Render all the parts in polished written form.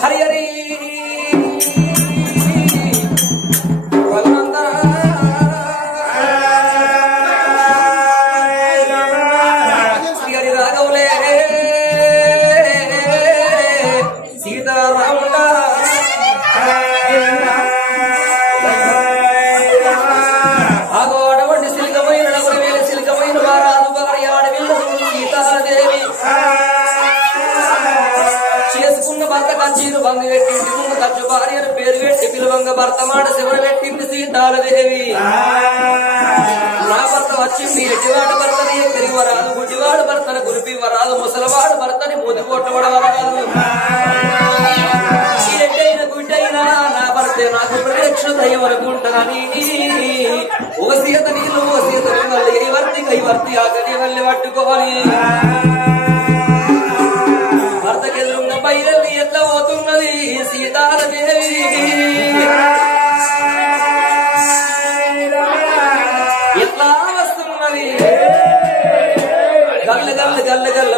హరి హరి శ్రీ రాఘవులే సీతారాముల ఆగోడవండి సిలికమైన నలుగురు వేల సిలికమైన వారాలు భార్య ఆడవిల్లు సీతాదేవి చేసుకున్న భర్త కంచీలు బంగ పెట్టింది ముందు ఖర్చు భార్యను పేరు పెట్టి పిలువంగ భర్త మాట శివుడు పెట్టింది సీతాలదేవి నా భర్త వచ్చింది ఎట్టివాడు భర్తని పెరిగివరాదు గుడ్డివాడు భర్తను గురిపివరాదు ముసలవాడు భర్తని మూతిపోట్టవడవరాదు ఎట్టైన గుడ్డైనా నా భర్తే నాకు ప్రత్యక్ష దయ్యం అనుకుంటానని ఒక సీత నీళ్ళు ఓ సీత కైవర్తి ఆగని వల్లి పట్టుకోవాలి భర్తకి ఎదురున్న బయలు ఎట్లా పోతున్నది సీతాలదేవి ఎట్లా వస్తున్నది గల్ల గల్ల గల్ల గల్ల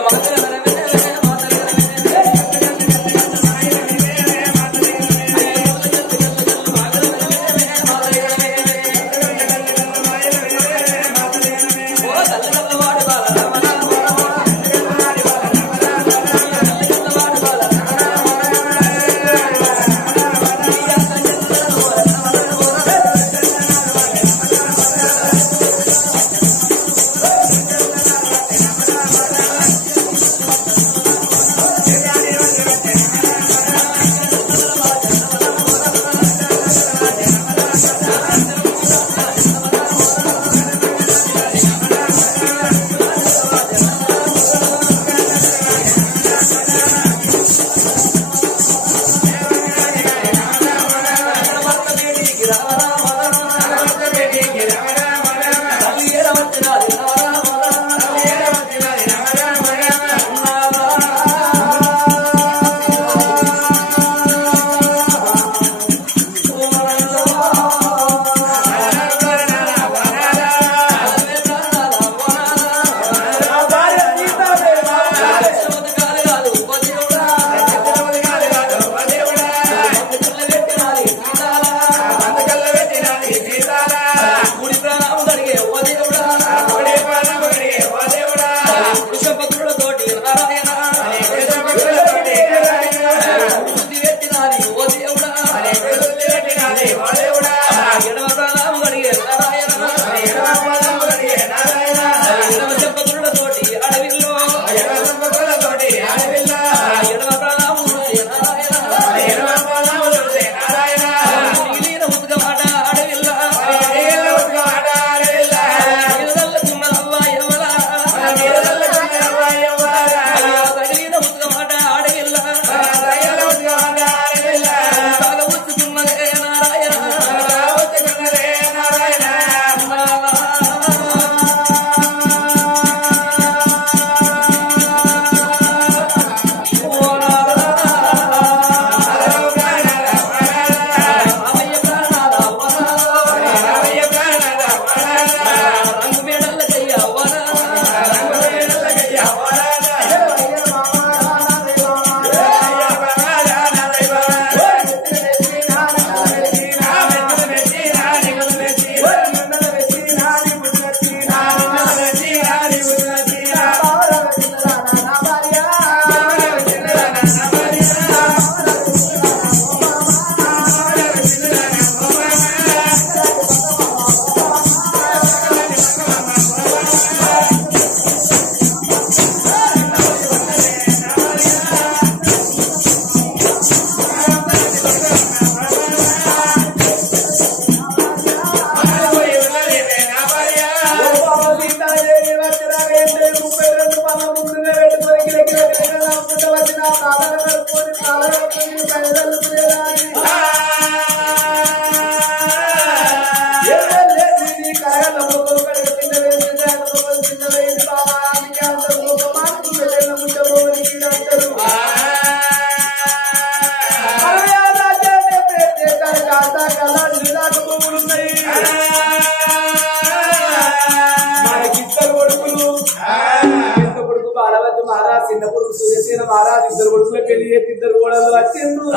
చిన్న కొడుకు సూర్యసేన మహారాజు ఇద్దరు కొడుకుల పెళ్లి చేసి ఇద్దరు కోడలు వచ్చిండ్రు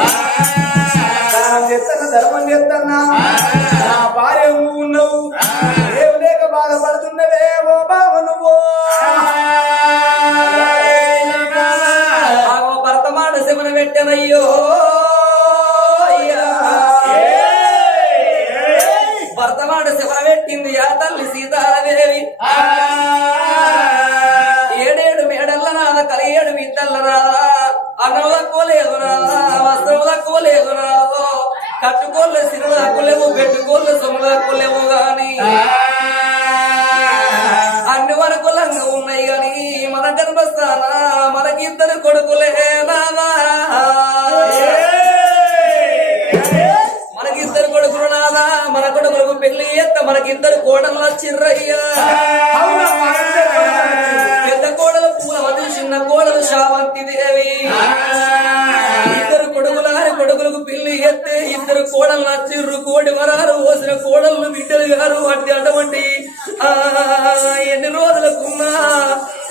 చేస్తున్నా ధర్మం చేస్తున్నా నా భార్య నువ్వు ఉన్నావు ఏం లేక బాధపడుతున్నవే ఓ బావ నువ్వు భర్తమాట శివన పెట్టనయ్యో భర్తమాట శివన పెట్టింది ఆ తల్లి సీతాదేవి ఏడేడు మేడల్ల నాద కలియేడు విద్దల్ల నాదా అన్నం తక్కువ లేదు నాదా వస్త్రం తక్కువ లేదు నాదో కట్టుకోళ్ళు సిరులు తక్కువలేవు పెట్టుకోళ్ళు సొమ్ము తక్కువలేవు గాని అన్ని వరకు లంగా ఉన్నాయి గాని మన గర్భస్థాన మనకిద్దరు కొడుకులే నాదా మనకిద్దరు కొడుకులు నాదా మన కొడుకులకు పెళ్లి ఎత్త మనకిద్దరు కోడలు చిర్రయ్యా పెద్ద కోడలు పూలవతి చిన్న కోడలు శావంతి దేవి ఇద్దరు కొడుకులారి కొడుకులకు పెళ్లి ఎత్తే ఇద్దరు కోడలు నచ్చిర్రు కోడి వరాలు పోసిన కోడళ్ళు బిడ్డలు గారు అటువంటి ఎన్ని రోజులకున్నా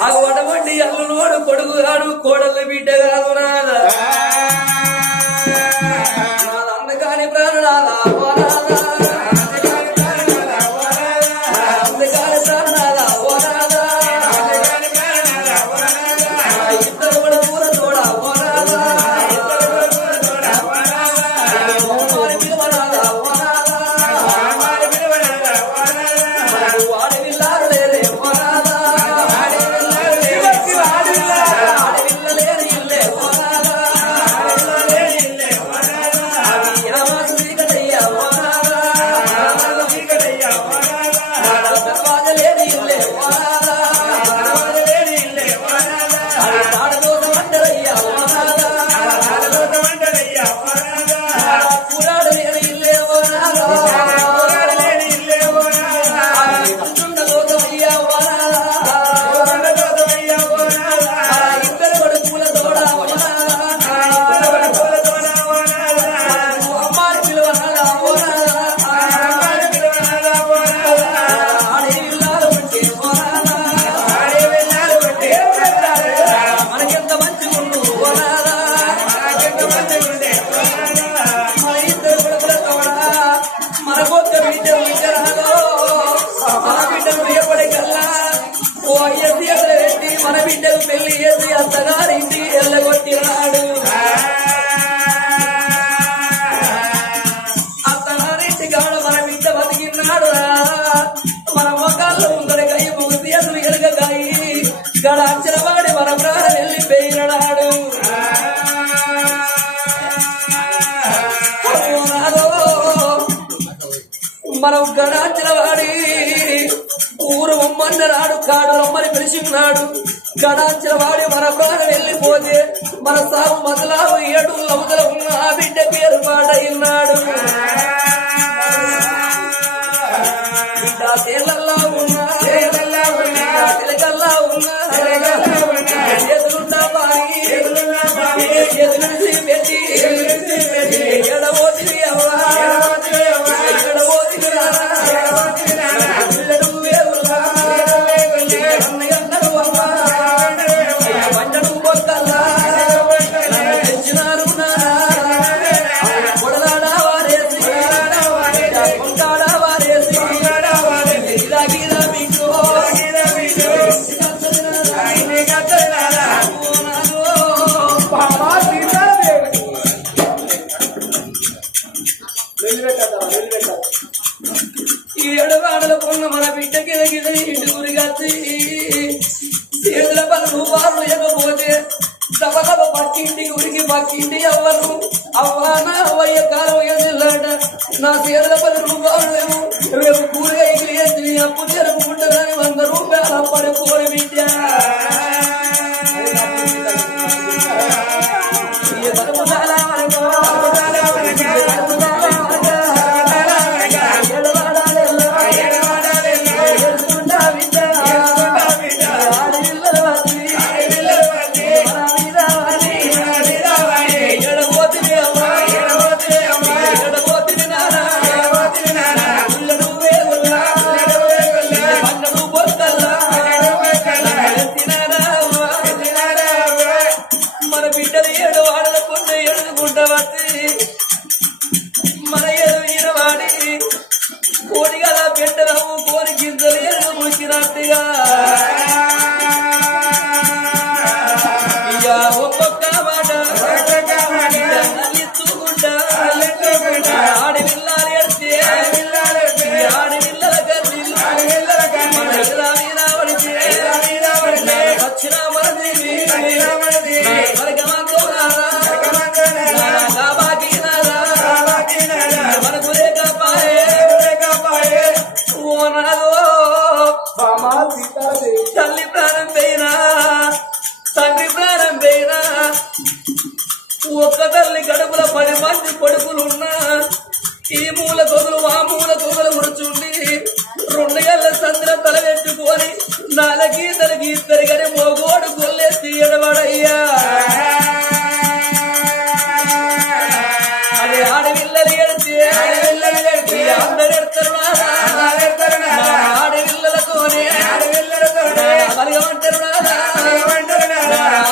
అటువంటి అల్లునోడు కొడుకు గాడు కోడళ్ళు బిడ్డ కాదు నాదా అందుకని ప్రాణనాదా మన బిడ్డలు పెళ్లి చేసి అత్తగారింటి ఎల్లగొట్టినాడు అత్తగారింటి కాడ మన బిడ్డ బతికినాడు మన మొక్కల్లో ముందర కై ముగిసి అసలు ఎలుగకాయి గడ అంచనవాడి మన ప్రాణ వెళ్ళిపోయినాడు మనం గడాంచిన వాడి ఊరు ఉమ్మన్నరాడు కాడు రమ్మని పిలిచిన్నాడు గడాంచిన వాడి మన ప్రాణం వెళ్ళిపోతే మన సాగు మొదలావు 7 లవదల ఉన్న ఆ బిడ్డ పేరు పాడైనాడు బిడ్డ తేలల్లా ఉన్నా తిలకల్లా ఉన్నా ఎదురున్నా బాయి ఎదురు పెట్టి ఎడబోతి అవ్వా ఈ ఎడవాడల కొన్న మన బిడ్డకి ఇంటి కచ్చి చేతుల పనులు వాళ్ళు ఇవ్వకపోతే సభలో పక్కింటి ఉరికి పక్కింటి అవ్వరు అవ్వానా అవ్వయ్య కాలం ఎదులాట నా చేతుల పనులు వాళ్ళేమో రేపు కూరగా ఎగిరి అప్పు జరుపుకుంటారని 100 రూపాయలు అప్పటి కోరి బిడ్డ వచ్చి మన ఏదో ఈనవాడి కోడి కదా పెట్టడము కోడి గింజలు ఏదో ముడిచినట్టుగా ఇక ఒక్కొక్క మాట నల్లిచ్చుకుంటా ఆడి పిల్లలు ఎడితే ఆడి పిల్లల కర్రీలు వచ్చిన మనది మనకు లేకపాయే ఓనాదో తల్లి ప్రాణం పోయినా తండ్రి ప్రాణం పోయినా ఒక్క తల్లి గడుపుల 10 మంది కొడుకులున్నా ఈ మూల కొగులు ఆ మూల కొగులు ముడుచుండి 2 ఏళ్ల సంద్ర తలవెట్టుకొని 4 గీతలు గీస్తారు కానీ మోగోడు గొల్లెత్తి ఎడబడయ్యా అది ఆడపిల్లలు ఎడితే అందరు ఎడతారు ఆడపిల్లలతోనే బలగమంటారు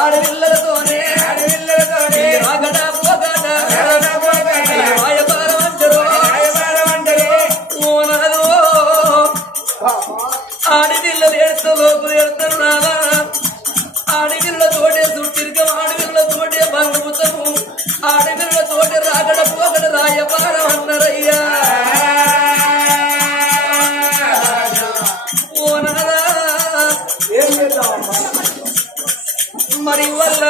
ఆడపిల్లలతోనే రాగట పోగట వాయపారం అంటారు ఓనాదో ఆడపిల్లలు ఎడుతూ లోపల ఎడతారు నాదా ఆడపిల్లతోటే చుట్టిరికం ఆడపిల్లతోటే బంధుత్వము ఆడపిల్లతోటే రాగడ పోగడ రాయపారం అన్నారయ్యా ఓనాదా మరి వల్ల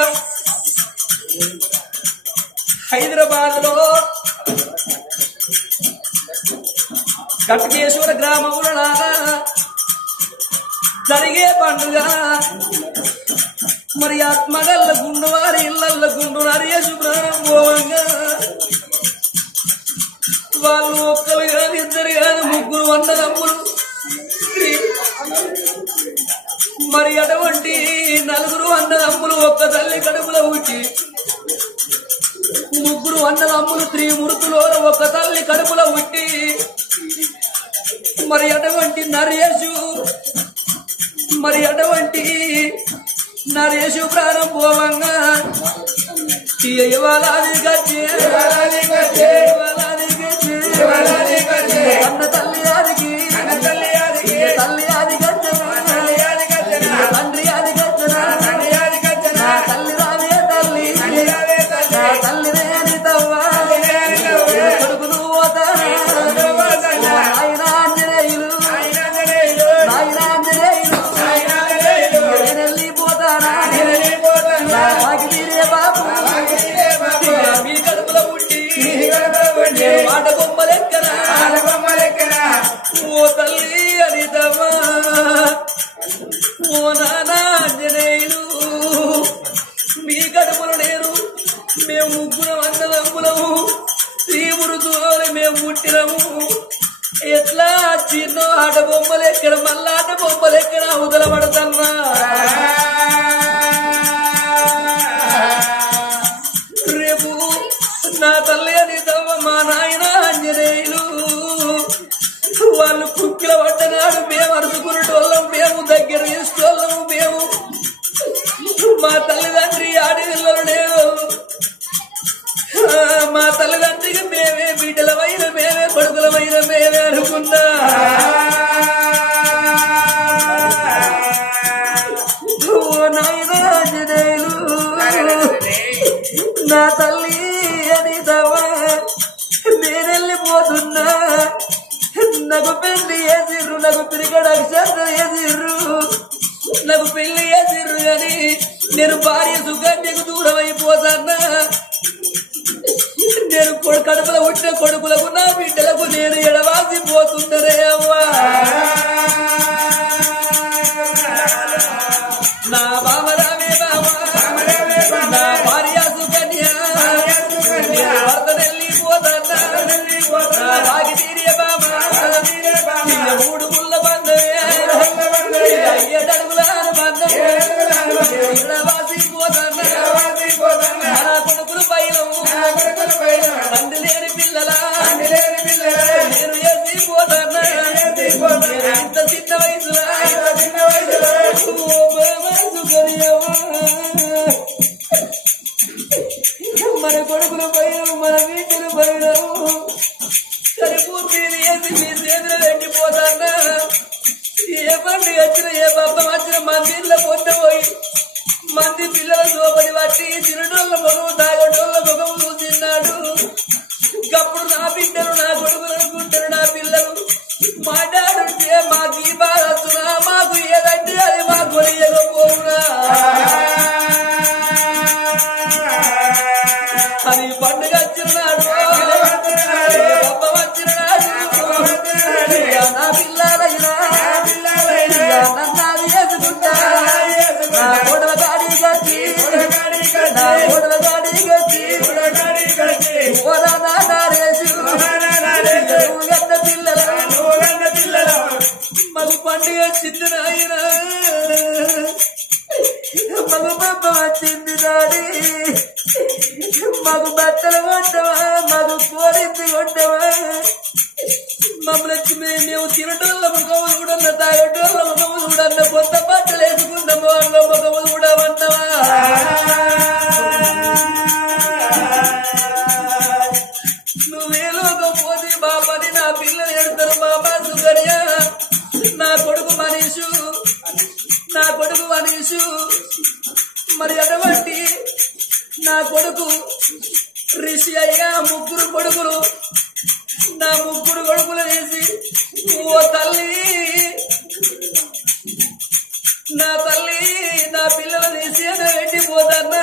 హైదరాబాద్ లో గట్కేశ్వర గ్రామంలో నాదా జరిగే పండుగ మరి ఆత్మగల్ల గుండు వారి ఇళ్లల్ల గుండు నరేషు ప్రాణం పోవంగా వాళ్ళు ఒక్కరు కాదు 2 కాదు 3 అన్నదమ్ములు మరి అటువంటి 4 అన్నదమ్ములు ఒక్క తల్లి కడుపులో ఉట్టి 3 అన్నదమ్ములు త్రిమూర్తులో ఒక్క తల్లి కడుపులో ఉట్టి మరి అటువంటి నరేషు ప్రాణం పోవంగా అన్న తల్లి ఆదికి తల్లి ఆది తండ్రి ఆది తల్లి రావే తల్లి తల్లి రేని తవ్వా కొడుకులు ఆయన ఆంజనేయులు వెళ్ళిపోతానా తీరే బాబు మీ కడుపులో పుట్టి ఆట బొమ్మలెక్కనా ఓ తల్లి అనితమ్మా ఓ నానా ఆంజనేయులు మీ కడుపులో లేరు మేము 3 అన్నదమ్ములము శ్రీమురుతులోనే మేము పుట్టినము ఎట్లా చిన్న ఆట బొమ్మలెక్కడ మళ్ళా ఆట బొమ్మలెక్కడ అవతల పడతన్నా రేపు నా తల్లి అని తవ్వ మా నాయన ఆంజనేయులు వాళ్ళు కుక్కిల పడ్డనాడు మేము అరుచుకునేటోళ్ళం మేము దగ్గర తీసుకోళ్ళము మేము మా తల్లిదండ్రి ఆడపిల్లలు లేరు మా తల్లిదండ్రికి మేమే బిడ్డలమైన మేమే కొడుకులమైన మేమే అనుకున్నా ఓ నాయన ఆంజనేయులు నా తల్లి అని తవా నేనెళ్ళిపోతున్నా నాకు పెళ్లి చేసిర్రు నాకు తిరిగడ అక్షరం చేసిర్రు నాకు పెళ్లి చేసిర్రు అని నేను భార్య సుగన్యకు దూరం అయిపోతాన్నా నేను కడుపులో పుట్టిన కొడుకులకు నా బిడ్డలకు నేను ఎడవాసిపోతుందరే అవ్వా నా బామరామే బాబా నా భార్య సుకన్య భర్త వెళ్ళిపోతా రాగి తీరే బాబా 3 ముళ్ళ బంధమే అయ్యడుగుల బంధం ఎడవాసిపోతా నా కొడుకులు పైన తండ్రి లేని పిల్లలా నేను వేసిపోతానా మన వీటిని పోయినాము సరిపూర్తి వేసి మీ చేతులు పెట్టిపోతాన్నా ఏ పండుగ వచ్చిన ఏ పబ్బం వచ్చిన మందిలో పొందపోయి మంది పిల్లల సోపడి పట్టి తినటోళ్ళ ముఖము తాగటోళ్ళ ముఖము చూసిన్నాడు అప్పుడు నా బిడ్డలు నా కొడుకులు అనుకుంటారు నా పిల్లలు మాట్లాడుంటే మాకు ఈ బాధ వస్తున్నా మాకు ఏదంటే అది మాకు కొనియకపోవునా అని పండుగ వచ్చినాడు పబ్బం వచ్చినాడు నా పిల్లలైనా నన్నాది వేసుకుంటా నా గొడవ గాడి కట్టి నా గొడవ గాడి కట్టి మగు పండుగ వచ్చింది నాయన మగు పబ్బ వచ్చింది దాడి మగు బట్టలు కొట్టవా మగు కోరింది కొట్టవా మమ్మల్ని మేము తినటోళ్ళ ముఖము చూడన్న తాగటోళ్ళ ముఖము చూడన్న కొత్త బట్టలు వేసుకున్నాము వాళ్ళ ముఖము చూడమన్నవా నువ్వేలోకపోతే బాబాని నా పిల్లలు ఎడతారు బాబా సుకర్య నా కొడుకు మనీషు మరి అటువంటి నా కొడుకు రిషి అయ్యా ముగ్గురు కొడుకులు నా ముగ్గురు కొడుకులు వేసి ఓ తల్లి నా పిల్లలు తీసి అని పెట్టిపోతాన్నా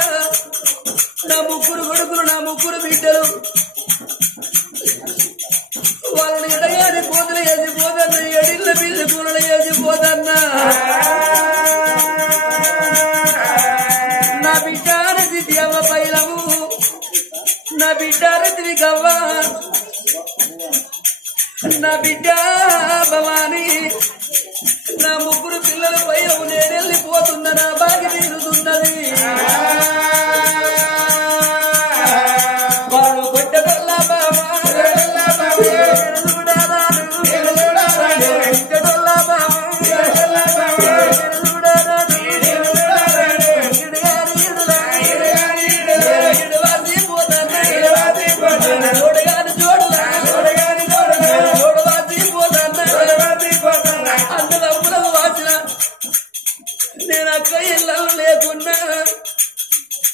నా ముగ్గురు కొడుకులు నా ముగ్గురు బిడ్డలు వాళ్ళని ఎడగాని కోతులు వేసిపోతన్నా ఎడిళ్ళ బిల్లు కూరలు వేసిపోతన్నా నా బిడ్డారతి దేవ పైలము నా బిడ్డారతి గవ్వ నా బిడ్డ భవాని నా ముగ్గురు పిల్లలు పైలము నేను వెళ్ళిపోతున్నా నా బాగి తీరుతున్నది వాళ్ళు కొట్టగల్లా బాబా లేకున్నా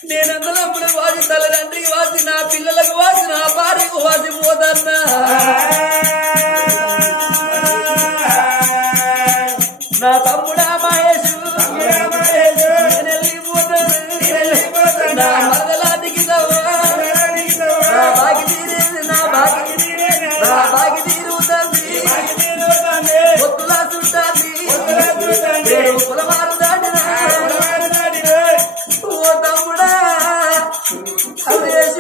నేనందరూ వాసి తల్లిదండ్రికి వాసి నా పిల్లలకు వాసి నా భార్యకు వాసి పోతన్నా నా తమ్ముడా మహేష్ వెళ్ళిపోతాను నా మరదలాంటికి నా బాకి తీరేది నా బాకి తీరుతుంది ఒత్తులా చుట్టాలి కులమారు దాటినా ఓ తమ్ముడా మహేష్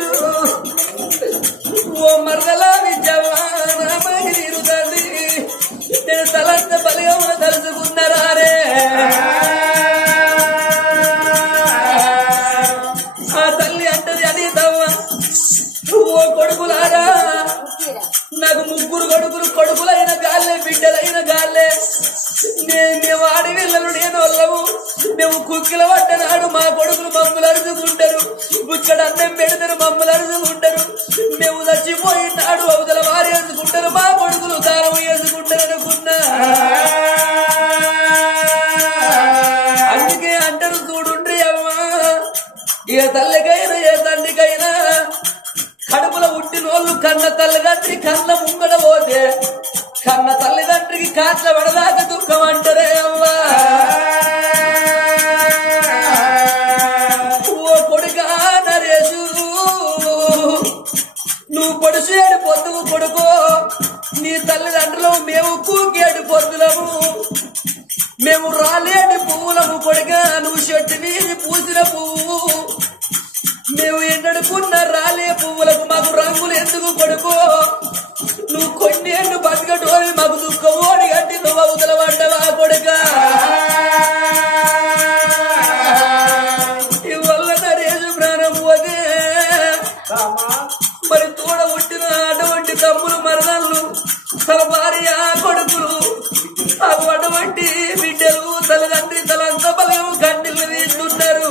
ఓ మరదలా విద్యవా నా బాకి తీరుతుంది నేను తలంత బలిగమ్మ తలుచుకున్నారే ఆ తల్లి అంటది అని తవ్వ ఓ కొడుకులారా నాకు ముగ్గురు కొడుకులైన గాల్లే బిడ్డలైన గాల్లే మేము ఆడి వెళ్ళను నేను వాళ్ళము మేము కుక్కిల పట్టనాడు మా కొడుకులు మమ్మల్ని అరుచుకుంటారు బుచ్చడు అన్నం పెడతారు మమ్మల్ని అరుచుకుంటారు మేము చచ్చిపోయినాడు అవతల వారి వేసుకుంటారు మా కొడుకులు కారం వేసుకుంటారు అనుకున్నా అందుకే అంటారు చూడుండ్రి అమ్మా ఏ తల్లికైనా ఏ తండ్రికైనా కడుపులో పుట్టినోళ్ళు కన్న తల్లిదండ్రి కన్న ముంగడ పోతే కన్న తల్లిదండ్రికి కాట్ల పడదాకా దుఃఖం అంటారే అమ్మా ఓ కొడుకా నరేషు నువ్వు పొడిసేడు పొద్దుకు కొడుకో నీ తల్లిదండ్రులు మేము కూకేడు పొద్దులము మేము రాలేని పువ్వులము కొడుకా నువ్వు చెట్టు నీది పూసిన పువ్వు మేము ఎండడుకున్న రాలే పువ్వులకు మాకు రంగులు ఎందుకు కొడుకో నువ్వు కొన్నేళ్ళు బతకటోని మాకు దుఃఖమోడి గట్టి నువ్వు అవతల పడ్డవా కొడుక ఇవల్ల నరేషు ప్రాణం పోతే మరి తోడ పుట్టిన అటువంటి తమ్ములు మరణాలు తన భార్య కొడుకులు అటువంటి బిడ్డలు తల్లిదండ్రి తలంత బలం కన్నీళ్ళు తీస్తున్నారు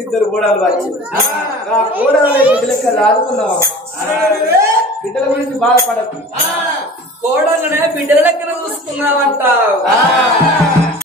ఇద్దరు కోడలు వచ్చి ఆ కోడలు బిడ్డలెక్క రాదుకున్నాం బిడ్డల గురించి బాధపడకు కోడలనే బిడ్డల లెక్కన చూసుకున్నావంట